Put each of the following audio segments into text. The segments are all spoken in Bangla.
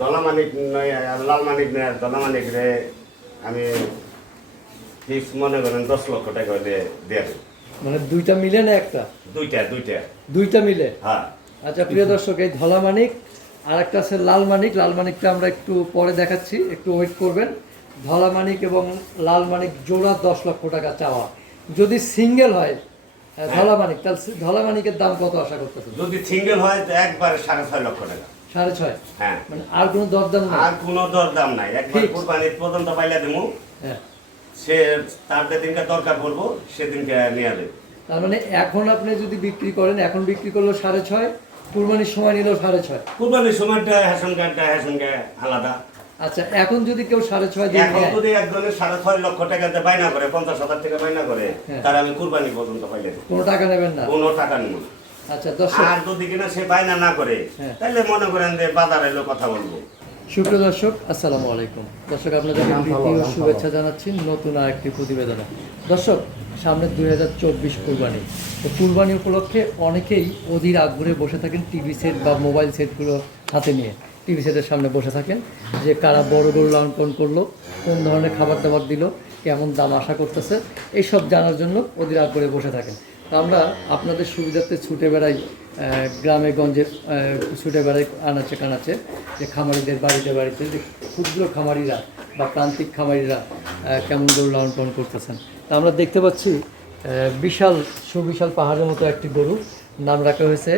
দলামানিক নয়, লাল মানিক নয়, দলামানিক রে আমি ফিক্স মনে করেন 10 লক্ষ টাকা হলে দিয়ে দেব। মানে দুইটা মিলে না একটা? দুইটা। দুইটা মিলে। হ্যাঁ। আচ্ছা প্রিয় দর্শক, এই ধলা মানিক আর একটা আছে লাল মানিক। লাল মানিকটা আমরা একটু পরে দেখাচ্ছি, একটু ওয়েট করবেন। ধলা মানিক এবং লাল মানিক জোড়া 10 লক্ষ টাকা চাওয়া। যদি সিঙ্গেল হয় ধলা মানিক, তাহলে ধলা মানিকের দাম কত আশা করতেছেন? যদি সিঙ্গেল হয় তো একবারে 6.5 লক্ষ টাকা। 6.5? হ্যাঁ। মানে আর কোনো দরদাম নাই? আর কোনো দরদাম নাই, একবার কুরবানির পর্যন্ত পাইলে দেবো। হ্যাঁ। সে তার যেদিনকে দরকার পড়বো সেদিনকে নিয়ে দেবে। তার মানে এখন আপনি যদি বিক্রি করেন, এখন বিক্রি করলো 6.5, কুরবানির সময় নিলেও 6.5? কুরবানির সময়টা হ্যাসনকা আলাদা। আচ্ছা, এখন যদি কেউ 6.5 দিয়ে এখন যদি একজনের 6.5 লক্ষ টাকাতে বাইনা করে, 50,000 টাকা বাইনা করে, তার আমি কুরবানি পর্যন্ত পাইলে দেবো। কোনো টাকা নেবেন না? কোনো টাকা নেব না। আচ্ছা দর্শক, আর যদি কিনা সে বাইনা না করে, তাহলে মনে করেন যে বাজারে এলো কথা বলবো। সুপ্রিয় দর্শক, আসসালামু আলাইকুম। দর্শক, আপনাদেরকে প্রীতি ও শুভেচ্ছা জানাচ্ছি নতুন আরেকটি প্রতিবেদনে। দর্শক, সামনে 2024 কুরবানি। তো কুরবানি উপলক্ষে অনেকেই অধীর আগ্রহে বসে থাকেন টিভি সেট বা মোবাইল সেটগুলো হাতে নিয়ে। টিভি সেটের সামনে বসে থাকেন যে কারা বড় গরু লালন পালন করলো, কোন ধরনের খাবার দাবার দিল, কেমন দাম আশা করতেছে, এইসব জানার জন্য অধীর আগ্রহে বসে থাকেন। তো আমরা আপনাদের সুবিধার্থে ছুটে বেড়াই, গ্রামে গঞ্জে ছুটে বেড়াই আনাচে কানাচে, যে খামারিদের বাড়িতে যে ক্ষুদ্র খামারিরা বা প্রান্তিক খামারিরা কেমন গরু লালন পালন করতেছেন। তা আমরা দেখতে পাচ্ছি বিশাল সুবিশাল পাহাড়ের মতো একটি গরু, নাম রাখা হয়েছে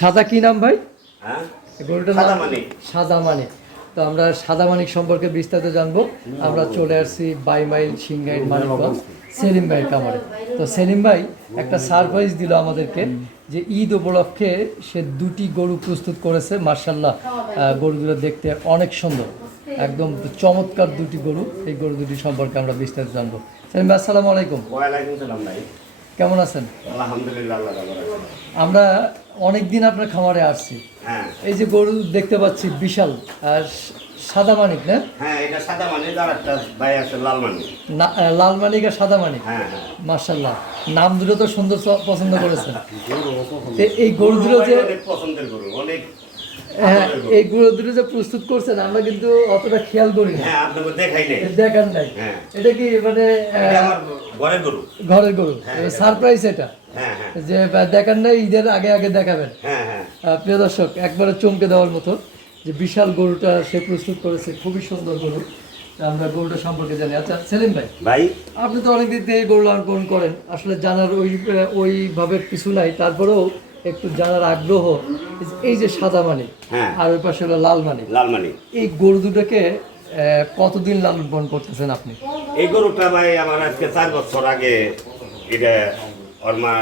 সাদা কি নাম ভাই? হ্যাঁ, গরুটার নাম সাদা মানিক। তো আমরা সাদা মানিক সম্পর্কে বিস্তারিত জানবো। আমরা চলে আসছি 22 মাইল সিংগাইর মানিকগঞ্জ সেলিম ভাইয়ের খামারে। তো সেলিম ভাই একটা সারপ্রাইজ দিল আমাদেরকে যে ঈদ উপলক্ষে সে দুটি গরু প্রস্তুত করেছে। মার্শাল্লাহ, গরুগুলো দেখতে অনেক সুন্দর, একদম চমৎকার দুটি গরু। এই গরু দুটি সম্পর্কে আমরা বিস্তারিত জানবো। সেলিম ভাই, আসসালামু আলাইকুম। ওয়ালাইকুম সালাম ভাই। কেমন আছেন? আলহামদুলিল্লাহ, আল্লাহ রাখে। আমরা অনেক দিন আপনার খামারে আসছি। হ্যাঁ। এই যে গরু দেখতে পাচ্ছি বিশাল, সাদা মানিক না? হ্যাঁ, এটা সাদা মানিক, আর একটা ভাই আছে লাল মানিক। লাল মানিক আর সাদা মানিক। হ্যাঁ। মাশাআল্লাহ, নাম দুটো তো সুন্দর পছন্দ করেছেন। এই গরু দুটো যে পছন্দের গরু অনেক, হ্যাঁ, এই গরু দুটো যে প্রস্তুত করছেন আমরা কিন্তু অতটা খেয়াল করি না। হ্যাঁ, আপনাকে দেখাই নাই, দেখার নাই। এটা কি মানে আমার ঘরের গরু? ঘরের গরু, সারপ্রাইজ এটা। হ্যাঁ। যে দেখার নাই, ঈদের আগে দেখাবেন। হ্যাঁ। প্রিয় দর্শক, একবারে চমকে দেওয়ার মতো যে বিশাল গরুটা সে প্রস্তুত করেছে, খুবই সুন্দর গরু। আমরা গরুটা সম্পর্কে জানি। আচ্ছা সেলিম ভাই, আপনি তো অনেক দিন থেকে গরু লালন পালন করেন, আসলে জানার ওইভাবে কিছু নাই, তারপরেও একটু জানার আগ্রহ। এই যে সাদা মানিক আর ওই পাশে হলো লাল মানিক, এই গরু দুটোকে কতদিন লালন পালন করতেছেন আপনি? এই গরুটা ভাই আমার আজকে 4 বছর আগে এটা ওর মা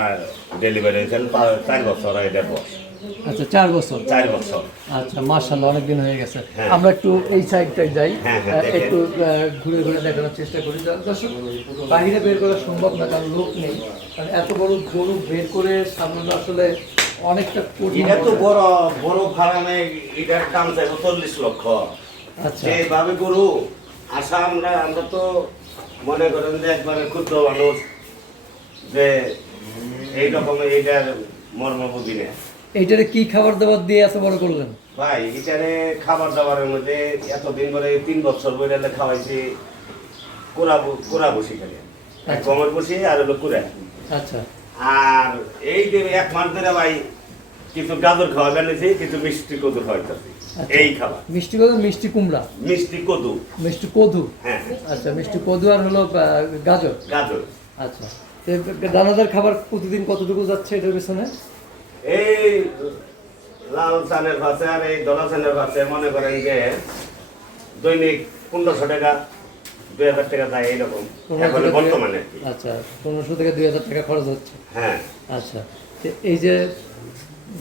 ডেলিভারি হয়েছেন, 4 বছর এটা বয়স। আচ্ছা, 4 বছর। আচ্ছা, মাশাআল্লাহ, অনেকদিন হয়ে গেছে। আমরা একটু এই সাইডটায় যাই, একটু ঘুরে ঘুরে দেখানোর চেষ্টা করি। দর্শক, বাইরে বের করা সম্ভব না, কারণ লোক নেই। কারণ এত বড় গরু বের করে সামনে আসলে অনেকটা কঠিন। এত বড় ফার্মে এটার দাম চাই 40 লক্ষ। আচ্ছা, এইভাবে গরু আশা আমরা তো মনে করেন যে একবারে ক্ষুদ্র মানুষ, যে এইরকম এইটার মর্ম বুঝি না। এইটারে কি খাবার দাবার দিয়ে এত বড় করলেন ভাই? এটারে খাবার দাবারের মধ্যে এতদিন করে 3 বছর বইলে খাওয়াইছি কোরা বসি, খালি কমর বসি আর হলো কুড়া। আচ্ছা, আর এই যে 1 মাস ধরে ভাই কিছু গাজর খাওয়া বেড়েছি, কিছু মিষ্টি কদু খাওয়াইতেছি। এই খাবার মিষ্টি কদু, মিষ্টি কুমড়া, মিষ্টি কদু। হ্যাঁ। আচ্ছা, মিষ্টি কদু আর হলো গাজর। আচ্ছা, দানাদার খাবার প্রতিদিন কতটুকু যাচ্ছে এটার পেছনে? এই লাল চানের ভাষে আর এই দলা চানের ভাষে মনে করেন যে দৈনিক 1500 টাকা 2000 টাকা যায় এইরকম বর্তমানে। আচ্ছা, 1500 থেকে 2000 টাকা খরচ হচ্ছে। হ্যাঁ। আচ্ছা, এই যে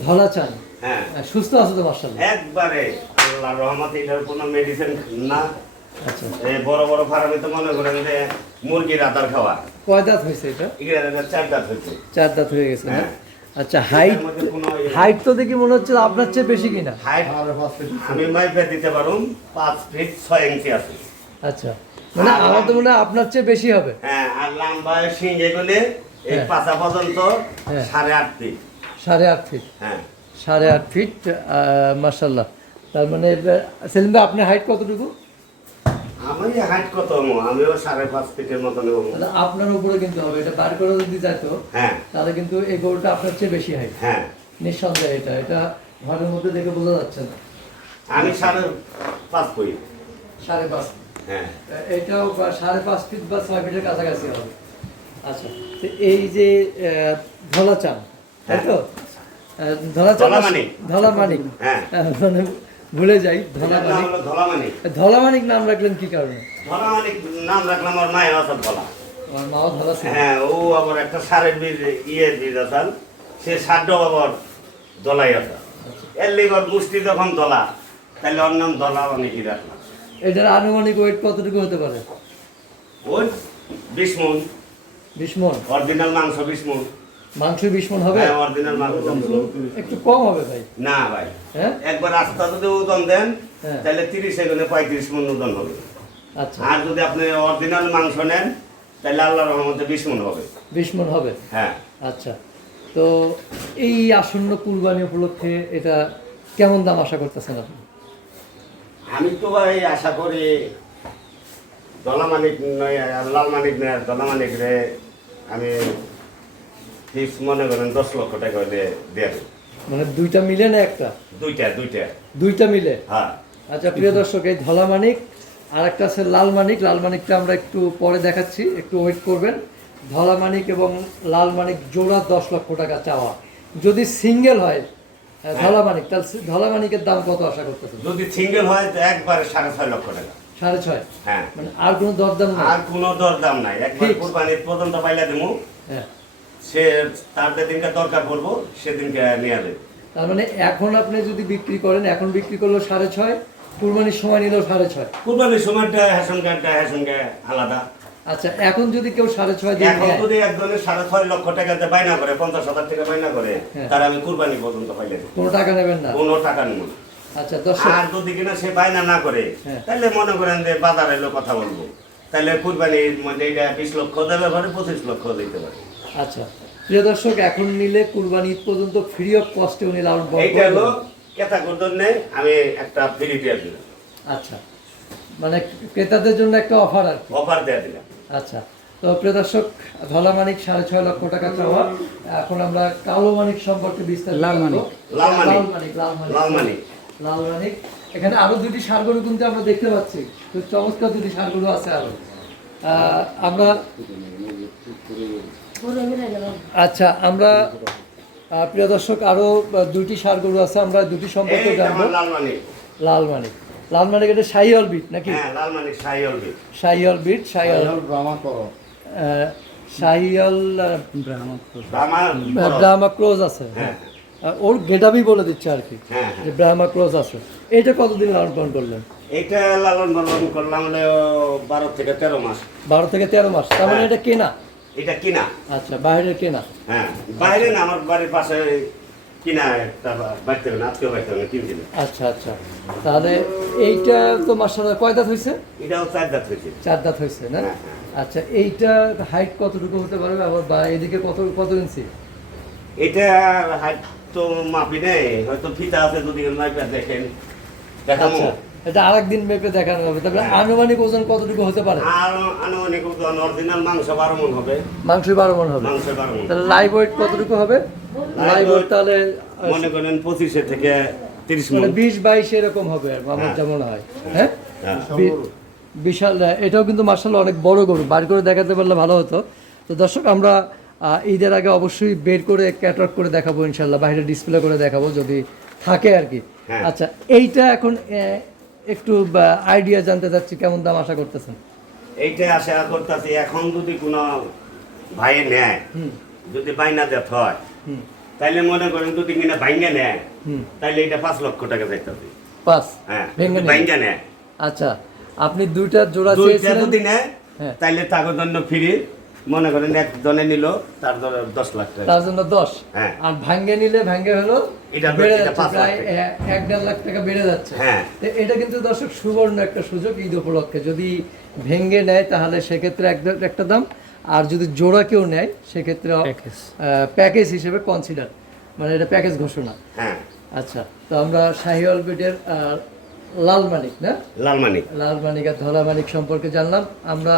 ধলা চান, হ্যাঁ, সুস্থ আছে তো? মাশাআল্লাহ, একবারে আল্লাহর রহমতে। এটার কোনো মেডিসিন না। আচ্ছা, এই বড় ফার্মে তো মনে করেন যে মুরগির আদার খাওয়া। কয় দাঁত হয়েছে এটা? 4 দাঁত হয়েছে। 4 দাঁত হয়ে গেছে না? আচ্ছা, হাইট তো দেখি মনে হচ্ছে আপনার চেয়ে বেশি কিনা? হাইট আমি মাইপে দিতে পারুম 5 ফিট 6 ইঞ্চি আছে। আচ্ছা, মানে আমার তো মনে হয় আপনার চেয়ে বেশি হবে। হ্যাঁ, আর লম্বা সিং এগুলো এই পাছা পর্যন্ত 8.5 ফিট। 8.5 ফিট। হ্যাঁ, 8.5 ফিট, মাশাল্লাহ। তার মানে সেলিম ভাই আপনার হাইট কতটুকু? আমি হাইট কত হবো? আমিও 5.5 ফিটের মতন হবো। তাহলে আপনার উপরে কিন্তু হবে, এটা বার করে যদি যেত হ্যাঁ তাহলে কিন্তু এই গরুটা আপনার চেয়ে বেশি হাইট, হ্যাঁ, নিঃসন্দেহে। এটা ঘরের মধ্যে দেখে বোঝা যাচ্ছে না। আমি 5.5 ফুট। 5.5, হ্যাঁ এটাও 5.5 ফিট বা 6 ফিটের কাছাকাছি হবে। আচ্ছা, তো এই যে ধলা চান, তাই তো? ধলা চান, ধলা মানিক। ধলা মানিক, হ্যাঁ। মানে ভুলে যাই, ধলা এটার নাম মানিক। হলো ধলামানিক। ধলা মানিক নাম রাখলেন কি কারণে? ধলামানিক নাম রাখলাম আমার মায়ের আছে ধলা। আমার মাও ধলা ছিল। হ্যাঁ, ও আবার একটা সারের বীজ বীজ আসাল, সে সারটাও আবার দলাই আসা। এর লিগর মুষ্টি যখন দলা, তাহলে ওর নাম দলা অনেকই রাখলাম। এটার আনুমানিক ওয়েট কতটুকু হতে পারে? ওই 20 মণ, 20 মণ। অরিজিনাল মাংস 20 মণ। মাংস 20 মণ হবে? হ্যাঁ, অরিজিনাল মাংস। একটু কম হবে ভাই। না ভাই, হ্যাঁ একবার আস্তা যদি ওজন দেন, হ্যাঁ। তাহলে 30 সেকেন্ডে 35 মণ ওজন হবে। আচ্ছা, আর যদি আপনি অরিজিনাল মাংস নেন, তাহলে আল্লাহর রহমতে 20 মণ হবে। 20 মণ হবে। হ্যাঁ, আচ্ছা, তো এই আসন্ন কুরবানি উপলক্ষে এটা কেমন দাম আশা করতেছেন আপনি? আমি তো ভাই আশা করি দলামানিক নয়, লাল মানিক নয়, দলামানিক রে আমি ফিক্স মনে করেন 10 লক্ষ টাকা হলে দেব। মানে দুইটা মিলে না একটা? দুইটা। দুইটা মিলে। হ্যাঁ, আচ্ছা প্রিয় দর্শক, এই ধলা মানিক আর একটা আছে লাল মানিক। লাল মানিকটা আমরা একটু পরে দেখাচ্ছি, একটু ওয়েট করবেন। ধলা মানিক এবং লাল মানিক জোড়া 10 লক্ষ টাকা চাওয়া। যদি সিঙ্গেল হয় ধলা মানিক, তাহলে ধলা মানিকের দাম কত আশা করতেছেন? যদি সিঙ্গেল হয় তো একবারে 6.5 লক্ষ টাকা। 6.5? হ্যাঁ, মানে আর কোনো দরদাম নাই? আর কোনো দরদাম নাই, একবার Fix। কুরবানির পর্যন্ত পাইলা দেবো। হ্যাঁ, সে তার যেদিনকে দরকার পড়বো সেদিনকে নিয়ে যাবে। তার মানে এখন আপনি যদি বিক্রি করেন, এখন বিক্রি করলো 6.5, কুরবানির সময় নিলেও 6.5। কুরবানির সময়টা হ্যাসনকে আলাদা। আচ্ছা, এখন যদি কেউ 6.5 দিয়ে এখন নেয়, যদি একজনের 6.5 লক্ষ টাকা দিয়ে বাইনা করে, 50,000 টাকা বাইনা করে, হ্যাঁ। তার আমি কুরবানি পর্যন্ত পাইলে দেব। কোনো টাকা নেবেন না? কোনো টাকা নেব না। আচ্ছা দর্শক, আর যদি কিনা সে বায়না না করে, হ্যাঁ। তাহলে মনে করেন যে বাজারে এলো কথা বলবো, তাহলে কুরবানির মধ্যে এটা 20 লক্ষ দেবে পারে, 25 লক্ষ দিতে পারে। আচ্ছা প্রিয় দর্শক, এখন নিলে কুরবানি ঈদ পর্যন্ত ফ্রি অফ কস্টে উনি লালন পালন এইটা হলো করবেন। কেতা করদন নেই, আমি একটা ফ্রি দিয়ে দিলাম, আচ্ছা, মানে ক্রেতাদের জন্য একটা অফার আর কি। অফার দিয়ে দিলাম। আচ্ছা, তো প্রিয় দর্শক, ধলা মানিক 6.5 লক্ষ টাকা চাওয়া। এখন আমরা কালো মানিক সম্পর্কে বিস্তারিত লাল জানবো। মানিক। লাল মানিক। লাল মানিক, লাল মানিক। লাল মানিক। লাল মানিক। এখানে আরো দুটি ষাঁড় গরু কিন্তু আমরা দেখতে পাচ্ছি, খুব চমৎকার দুটি ষাঁড় গরু আছে আরো। আমরা আচ্ছা, আমরা প্রিয় দর্শক আরো দুটি ষাঁড় গরু আছে, আমরা দুটি সম্পর্কে এই জানবো। আমার লাল মানিক। লাল মানিক, লাল মানিক এটা শাহিওয়াল বিট নাকি? হ্যাঁ, লাল মানিক শাহিওয়াল বিট। শাহিওয়াল বিট, শাহিওয়াল শাহিওয়াল আমার ব্রাহ্মা ক্রোজ আছে। হ্যাঁ। ওর গেটাবি বলে দিচ্ছে আর কি, হ্যাঁ, যে ব্রাহ্মা ক্রোজ আছে। এটা কতদিন লালন পালন করলেন? এইটা লালন পালন করলাম হলো 12 থেকে 13 মাস। 12 থেকে 13 মাস। তার মানে হ্যাঁ। এটা কেনা? এটা কিনা। আচ্ছা, বাইরের কেনা। হ্যাঁ, বাইরে না, আমার বাড়ির পাশে কিনা একটা বাড়িতে না, আত্মীয় বাড়িতে কিনছিল। আচ্ছা আচ্ছা, তাহলে এইটা তো মাশাআল্লাহ কয় দাঁত হয়েছে? এটাও 4 দাঁত হয়েছে। 4 দাঁত হয়েছে না? হ্যাঁ, আচ্ছা, এইটা হাইট কতটুকু হতে পারবে, আবার বা এদিকে কত ইঞ্চি? এটা হাইট তো মাপি নেই, হয়তো ফিতা আছে, যদি মাইপা দেখেন দেখাবো। আচ্ছা, এটা আরেকদিন মেপে দেখানো হবে। তবে হ্যাঁ। আনুমানিক ওজন কতটুকু হতে পারে? আর আনুমানিক ওজন অরিজিনাল মাংস 12 মণ হবে। মাংস 12 মণ হবে। মাংস 12 মণ। তাহলে লাইভ ওয়েট কতটুকু হবে? লাইভ ওয়েট তাহলে মনে করেন 25 থেকে 30 মণ। মানে 20-22 এরকম হবে আর আমার হ্যাঁ। যেমন হয়। হ্যাঁ, হ্যাঁ। বিশাল। এটাও কিন্তু মাশাআল্লাহ অনেক বড় গরু, বার করে দেখাতে পারলে ভালো হতো। তো দর্শক, আমরা ঈদের আগে অবশ্যই বের করে ক্যাটালগ করে দেখাবো ইনশাল্লাহ, বাইরে ডিসপ্লে করে দেখাবো যদি থাকে আর কি। হ্যাঁ। আচ্ছা, এইটা এখন একটু আইডিয়া জানতে চাচ্ছি, কেমন দাম আশা করতেছেন? এইটা আশা করতেছি, এখন যদি কোনো ভাই নেয়, হুম যদি বাইনা দেত হয়, হুম তাইলে মনে করেন যদি কিনা ভাঙ্গা নেয়, হুম। তাইলে এটা 5 লক্ষ টাকা যাইতেছে। 5? হ্যাঁ, ভেঙে যদি নিবে। ভাঙ্গা নেয়। আচ্ছা, আপনি দুইটা জোড়া দুইটা চেয়েছিলেন? যদি নেয়, হ্যাঁ। তাইলে তার জন্য ফ্রি। মনে করেন একজনে নিল, তার ধরে 10 লাখ টাকা। তার জন্য 10। হ্যাঁ। আর ভাঙ্গে নিলে ভাঙ্গে হলো এটা বেড়ে এটা যাচ্ছে, 5 লাখ প্রায় টাকা। 1.5 লাখ টাকা বেড়ে যাচ্ছে। হ্যাঁ। তো এটা কিন্তু দর্শক সুবর্ণ একটা সুযোগ ঈদ উপলক্ষে। যদি ভেঙ্গে নেয় তাহলে সেক্ষেত্রে একটা দাম, আর যদি জোড়া কেউ নেয় সেক্ষেত্রে প্যাকেজ হিসেবে কনসিডার। মানে এটা প্যাকেজ ঘোষণা। হ্যাঁ আচ্ছা, তো আমরা শাহিওয়াল ব্রিডের লাল মানিক না, লালমানিক। লাল মানিক আর ধলা মানিক সম্পর্কে জানলাম। আমরা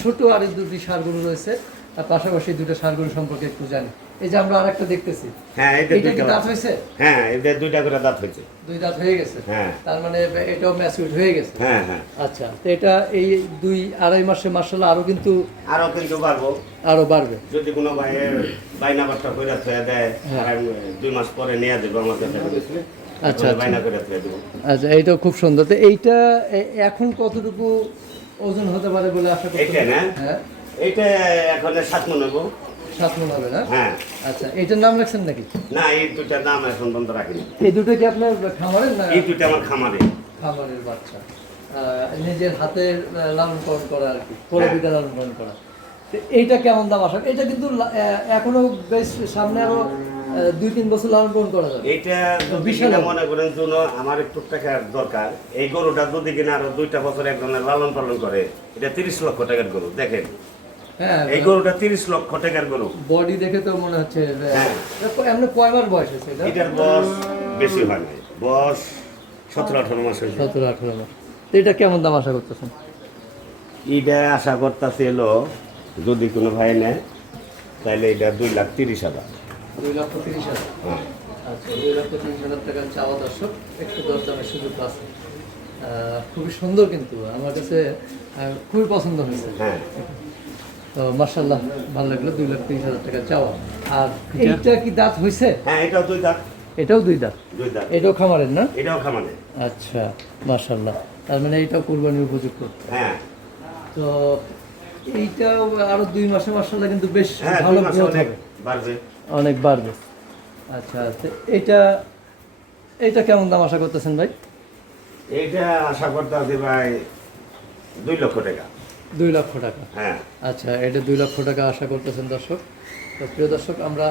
ছোট আরেক দুটি ষাঁড়গরু রয়েছে, আর পাশাপাশি দুটো ষাঁড়গরু সম্পর্কে একটু জানি। এই যে আমরা আরেকটা দেখতেছি, হ্যাঁ এটা এটা কি দুইটা দাঁত হয়েছে? হ্যাঁ এদের দুইটা করে দাঁত হয়েছে। দুই দাঁত হয়ে গেছে, হ্যাঁ তার মানে এটাও ম্যাচিউরড হয়ে গেছে। হ্যাঁ হ্যাঁ আচ্ছা, তো এটা এই 2-2.5 মাসে মার্শাল্লাহ আরো কিন্তু আরো কিন্তু পারবো আরো বাড়বে। যদি কোনো ভাইয়ের বাইনা বাচ্চা করে থয়ে দেয়, হ্যাঁ। আর আমি 2 মাস পরে নিয়ে যাবো আমার কাছে। আচ্ছা, বাইনা করে থয়ে দেবো। আচ্ছা, এইটাও খুব সুন্দর। তো এইটা এখন কতটুকু ওজন হতে পারে বলে আশা করতে এইটা না? হ্যাঁ, এইটা এখন 7 মন হবো। 7 মণ হবে না? হ্যাঁ আচ্ছা, এইটার নাম রাখছেন নাকি? না এই দুইটার নাম এখন পর্যন্ত রাখিনি। এই দুটো কি আপনার খামারের না? এই দুইটা আমার খামারে। খামারের বাচ্চা, নিজের হাতে লালন পালন করা আর কি, পরে দুইটা লালন পালন করা। তো এইটা কেমন দাম আশা? এটা কিন্তু এখনো বেশ সামনে আরো 2-3 বছর লালন পালন করা যাবে। এইটা যদি বিশাল কিনা হবে। মনে করেন জন্য আমার একটু টাকার দরকার, এই গরুটা যদি কিনা আরো 2টা বছর একজনের লালন পালন করে, এটা 30 লক্ষ টাকার গরু। দেখেন হ্যাঁ, এই গরুটা 30 লক্ষ টাকার গরু। বডি দেখে তো মনে হচ্ছে হ্যাঁ। এমনি কয় মাস বয়স হয়েছে এটা? এটার বয়স বেশি হয় নাই, বয়স 17-18 মাস হয়েছে। 17-18 মাস। তো এটা কেমন দাম আশা করতেছেন? এটা আশা করতেছিল যদি কোনো ভাই নেয় তাহলে এটা 2,30,000। 2,30,000। হ্যাঁ আচ্ছা, 2,30,000 টাকা চাওয়া দর্শক, একটু দরদামের সুযোগ আছে। খুবই সুন্দর, কিন্তু আমার কাছে খুবই পছন্দ হয়েছে। হ্যাঁ তো মার্শাল্লাহ ভালো লাগলো। 2,30,000 টাকা চাওয়া। আর এইটা কি দাঁত হয়েছে? হ্যাঁ এটাও 2 দাঁত। এটাও 2 দাঁত। 2 দাঁত। এটাও খামারের না? এটাও খামারে। আচ্ছা, মার্শাল্লাহ, তার মানে এইটাও কুরবানির উপযুক্ত। হ্যাঁ তো এইটাও আরো 2 মাসে মার্শাল্লাহ কিন্তু বেশ হ্যাঁ ভালো 2 মাসে গ্রোথ অনেক হবে, বাড়বে। অনেক বাড়বে। আচ্ছা, তো এইটা কেমন দাম আশা করতেছেন ভাই? এইটা আশা করতেছি ভাই 2 লক্ষ টাকা। 2 লক্ষ টাকা। হ্যাঁ আচ্ছা, এটা 2 লক্ষ টাকা আশা করতেছেন দর্শক। তো প্রিয় দর্শক, আমরা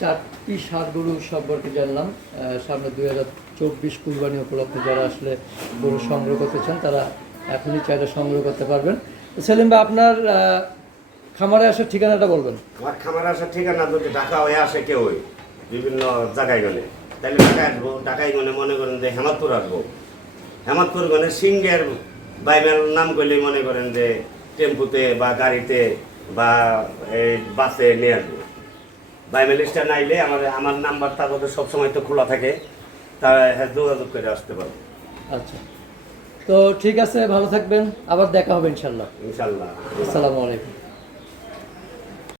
4টি ষাঁড় গরু সম্পর্কে জানলাম। সামনে 2024 কুরবানি উপলক্ষে যারা আসলে গরু সংগ্রহ করতে চান তারা এখনই চাইলে সংগ্রহ করতে পারবেন। তো সেলিম ভাই, আপনার খামারে আসার ঠিকানাটা বলবেন। আমার খামার আসার ঠিকানা যদি ঢাকা হয়ে আসে কেউ বিভিন্ন জায়গায় গেলে, তাহলে ঢাকায় আসবো। ঢাকায় গেলে মনে করেন যে হেমাদপুর আসবো। হেমাদপুর গেলে সিংহের বাইমেল নাম করলে মনে করেন যে টেম্পুতে বা গাড়িতে বা এই বাসে নিয়ে আসবো। বাইমেল স্ট্যান্ড আইলে আমার নাম্বার তাদের সবসময় তো খোলা থাকে, তারা যোগাযোগ করে আসতে পারবো। আচ্ছা, তো ঠিক আছে, ভালো থাকবেন, আবার দেখা হবে ইনশাল্লাহ। ইনশাল্লাহ। আসসালামু আলাইকুম।